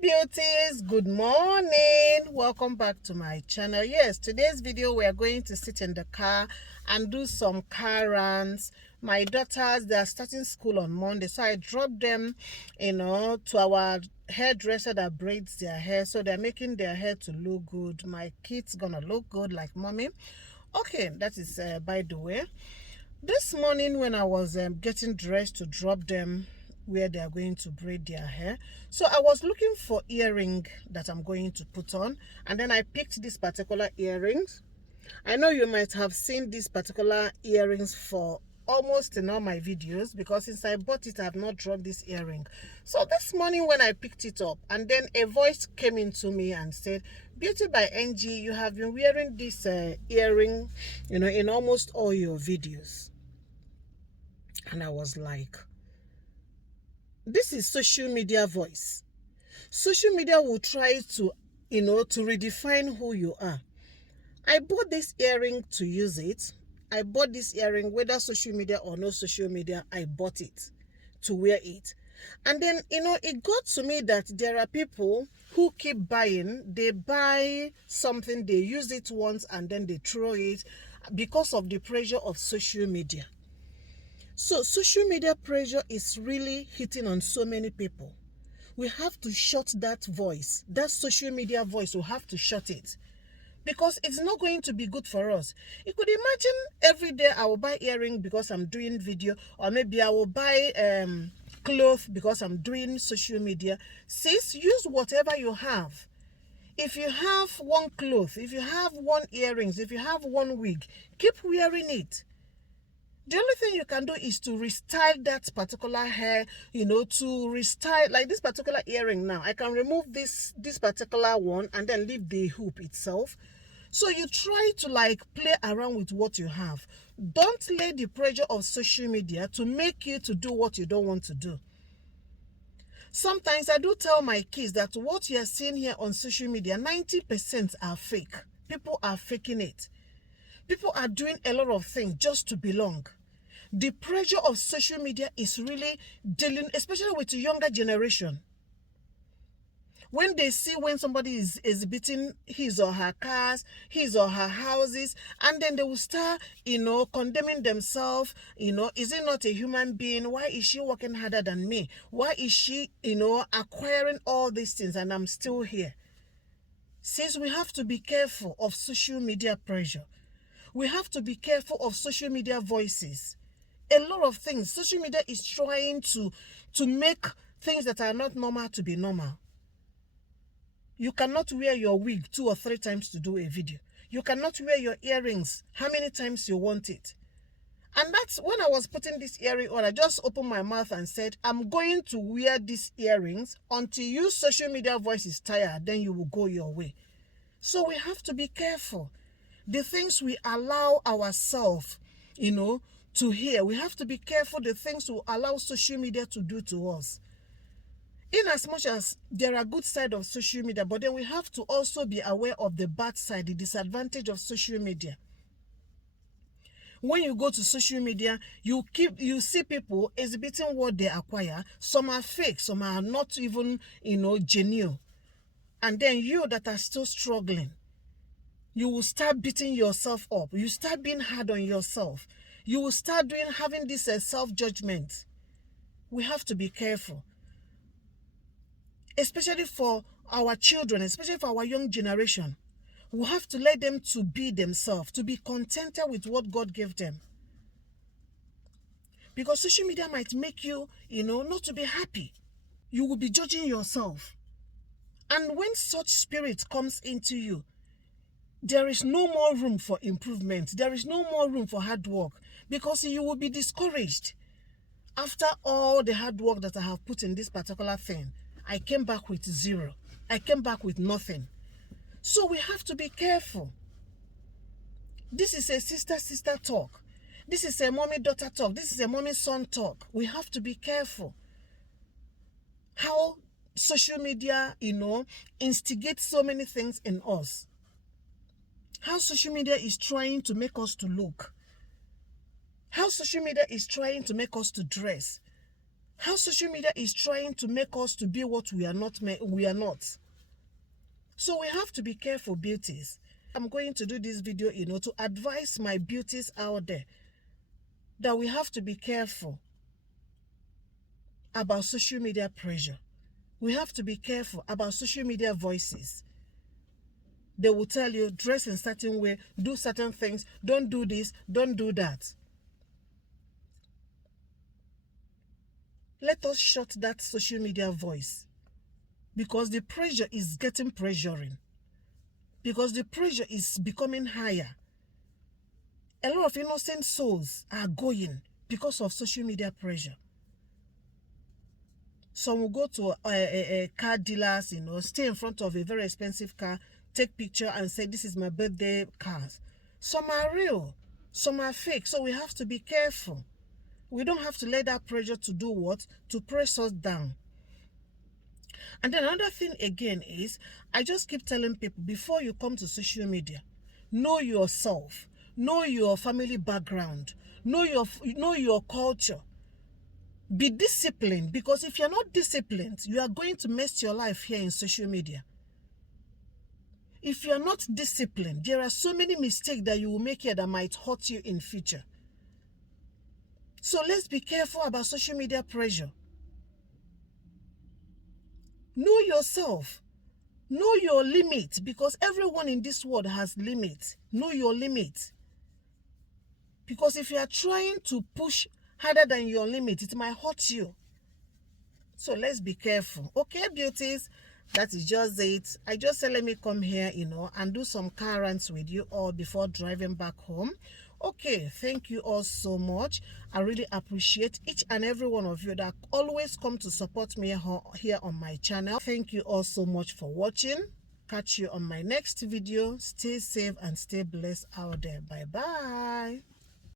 Beauties, good morning. Welcome back to my channel. Yes, today's video we are going to sit in the car and do some car runs. My daughters, they are starting school on Monday, so I dropped them to our hairdresser that braids their hair, so they're making their hair to look good. My kids gonna look good like mommy. Okay, that is by the way. This morning when I was getting dressed to drop them where they are going to braid their hair, so I was looking for earring that I'm going to put on, and then I picked this particular earrings. I know you might have seen these particular earrings for almost in all my videos, because since I bought it I have not dropped this earring. So this morning when I picked it up, and then a voice came into me and said, Beauty by NG, you have been wearing this earring in almost all your videos. And I was like, this is social media voice. Social media will try to to redefine who you are. I bought this earring to use it. I bought this earring whether social media or no social media. I bought it to wear it. And then it got to me that there are people who keep buying. They buy something, they use it once and then they throw it because of the pressure of social media. So social media pressure is really hitting on so many people. We have to shut that voice, that social media voice. We have to shut it, because it's not going to be good for us. You could imagine every day I will buy earring because I'm doing video, or maybe I will buy clothes because I'm doing social media. Sis, use whatever you have. If you have one cloth, if you have one earrings, if you have one wig, keep wearing it. The only thing you can do is to restyle that particular hair, to restyle, like this particular earring now. I can remove this particular one and then leave the hoop itself. So you try to play around with what you have. Don't lay the pressure of social media to make you to do what you don't want to do. Sometimes I do tell my kids that what you're seeing here on social media, 90% are fake. People are faking it. People are doing a lot of things just to belong. The pressure of social media is really dealing, especially with the younger generation. When they see when somebody is exhibiting his or her cars, his or her houses, and then they will start, condemning themselves. Is it not a human being? Why is she working harder than me? Why is she, acquiring all these things and I'm still here? Since we have to be careful of social media pressure. We have to be careful of social media voices. A lot of things. Social media is trying to make things that are not normal to be normal. You cannot wear your wig 2 or 3 times to do a video. You cannot wear your earrings how many times you want it. And that's when I was putting this earring on, I just opened my mouth and said, I'm going to wear these earrings until your social media voice is tired, then you will go your way. So we have to be careful. The things we allow ourselves, to hear, we have to be careful the things we allow social media to do to us. In as much as there are good side of social media, but then we have to also be aware of the bad side, the disadvantage of social media. When you go to social media, you see people exhibiting what they acquire. Some are fake, some are not even, genuine. And then you that are still struggling, you will start beating yourself up. You start being hard on yourself. You will start having this self-judgment. We have to be careful. Especially for our children, especially for our young generation. We have to let them to be themselves, to be contented with what God gave them. Because social media might make you, not to be happy. You will be judging yourself. And when such spirit comes into you, there is no more room for improvement. There is no more room for hard work, because you will be discouraged. After all the hard work that I have put in this particular thing, I came back with 0. I came back with nothing. So we have to be careful. This is a sister talk. This is a mommy-daughter talk. This is a mommy-son talk. We have to be careful. How social media, instigates so many things in us. How social media is trying to make us to look. How social media is trying to make us to dress. How social media is trying to make us to be what we are not. We are not. So we have to be careful, beauties. I'm going to do this video, to advise my beauties out there that we have to be careful about social media pressure. We have to be careful about social media voices. They will tell you, dress in a certain way, do certain things, don't do this, don't do that. Let us shut that social media voice, because the pressure is getting pressuring. Because the pressure is becoming higher. A lot of innocent souls are going because of social media pressure. Some will go to car dealers, stay in front of a very expensive car, take picture and say, this is my birthday cars. Some are real, some are fake. So we have to be careful. We don't have to let that pressure to do what? To press us down. And then another thing again is, I just keep telling people, before you come to social media, know yourself, know your family background, know your culture. Be disciplined, because if you're not disciplined, you are going to mess your life here in social media. If you're not disciplined, there are so many mistakes that you will make here that might hurt you in future. So let's be careful about social media pressure. Know yourself. Know your limit, because everyone in this world has limits. Know your limit. Because if you are trying to push harder than your limit, it might hurt you. So let's be careful. Okay, beauties, that is just it. I just said let me come here, and do some car runs with you all before driving back home. Okay, thank you all so much. I really appreciate each and every one of you that always come to support me here on my channel. Thank you all so much for watching. Catch you on my next video. Stay safe and stay blessed out there. Bye bye.